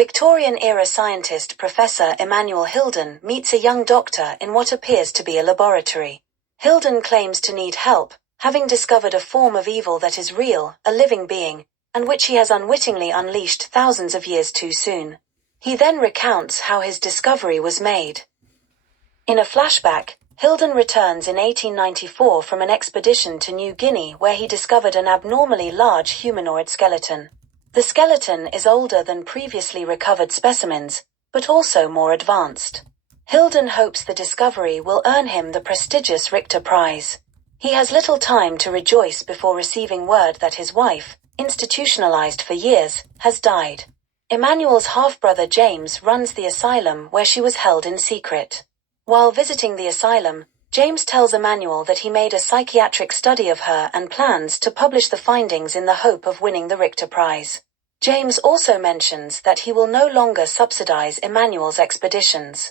Victorian-era scientist Professor Emmanuel Hilden meets a young doctor in what appears to be a laboratory. Hilden claims to need help, having discovered a form of evil that is real, a living being, and which he has unwittingly unleashed thousands of years too soon. He then recounts how his discovery was made. In a flashback, Hilden returns in 1894 from an expedition to New Guinea where he discovered an abnormally large humanoid skeleton. The skeleton is older than previously recovered specimens, but also more advanced. Hilden hopes the discovery will earn him the prestigious Richter Prize. He has little time to rejoice before receiving word that his wife, institutionalized for years, has died. Emmanuel's half-brother James runs the asylum where she was held in secret. While visiting the asylum, James tells Emmanuel that he made a psychiatric study of her and plans to publish the findings in the hope of winning the Richter Prize. James also mentions that he will no longer subsidize Emmanuel's expeditions.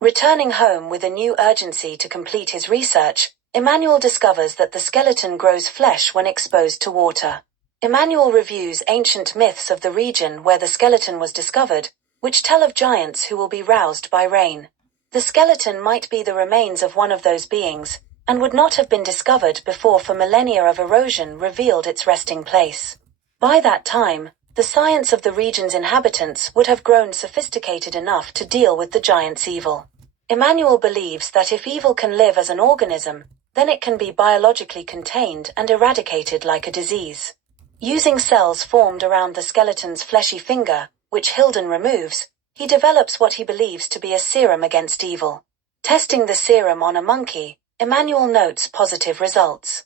Returning home with a new urgency to complete his research, Emmanuel discovers that the skeleton grows flesh when exposed to water. Emmanuel reviews ancient myths of the region where the skeleton was discovered, which tell of giants who will be roused by rain. The skeleton might be the remains of one of those beings, and would not have been discovered before for millennia of erosion revealed its resting place. By that time, the science of the region's inhabitants would have grown sophisticated enough to deal with the giant's evil. Emmanuel believes that if evil can live as an organism, then it can be biologically contained and eradicated like a disease. Using cells formed around the skeleton's fleshy finger, which Hilden removes, he develops what he believes to be a serum against evil. Testing the serum on a monkey, Emmanuel notes positive results.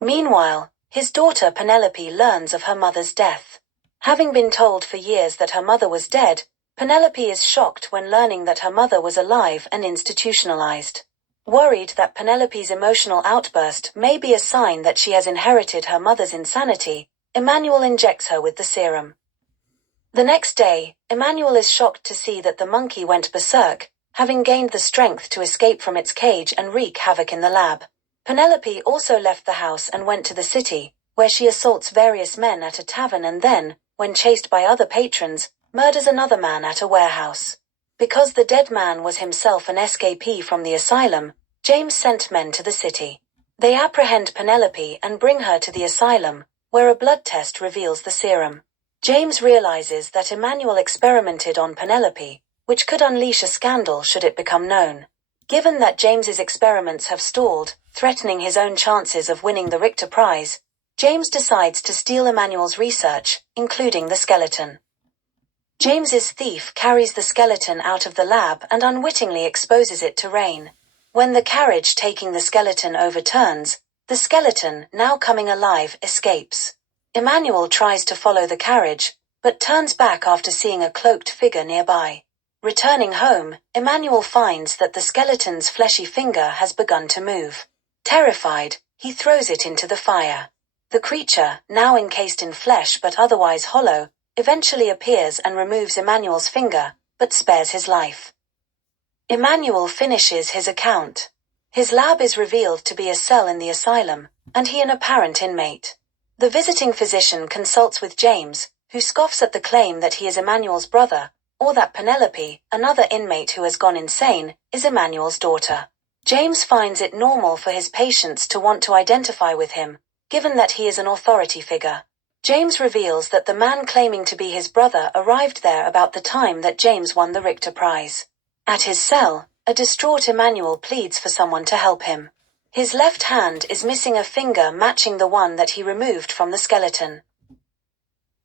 Meanwhile, his daughter Penelope learns of her mother's death. Having been told for years that her mother was dead, Penelope is shocked when learning that her mother was alive and institutionalized. Worried that Penelope's emotional outburst may be a sign that she has inherited her mother's insanity, Emmanuel injects her with the serum. The next day, Emmanuel is shocked to see that the monkey went berserk, having gained the strength to escape from its cage and wreak havoc in the lab. Penelope also left the house and went to the city, where she assaults various men at a tavern and then, when chased by other patrons, murders another man at a warehouse. Because the dead man was himself an escapee from the asylum, James sent men to the city. They apprehend Penelope and bring her to the asylum, where a blood test reveals the serum. James realizes that Emmanuel experimented on Penelope, which could unleash a scandal should it become known. Given that James's experiments have stalled, threatening his own chances of winning the Richter Prize, James decides to steal Emmanuel's research, including the skeleton. James's thief carries the skeleton out of the lab and unwittingly exposes it to rain. When the carriage taking the skeleton overturns, the skeleton, now coming alive, escapes. Emmanuel tries to follow the carriage, but turns back after seeing a cloaked figure nearby. Returning home, Emmanuel finds that the skeleton's fleshy finger has begun to move. Terrified, he throws it into the fire. The creature, now encased in flesh but otherwise hollow, eventually appears and removes Emmanuel's finger, but spares his life. Emmanuel finishes his account. His lab is revealed to be a cell in the asylum, and he an apparent inmate. The visiting physician consults with James, who scoffs at the claim that he is Emmanuel's brother, or that Penelope, another inmate who has gone insane, is Emmanuel's daughter. James finds it normal for his patients to want to identify with him, given that he is an authority figure. James reveals that the man claiming to be his brother arrived there about the time that James won the Richter Prize. At his cell, a distraught Emmanuel pleads for someone to help him. His left hand is missing a finger matching the one that he removed from the skeleton.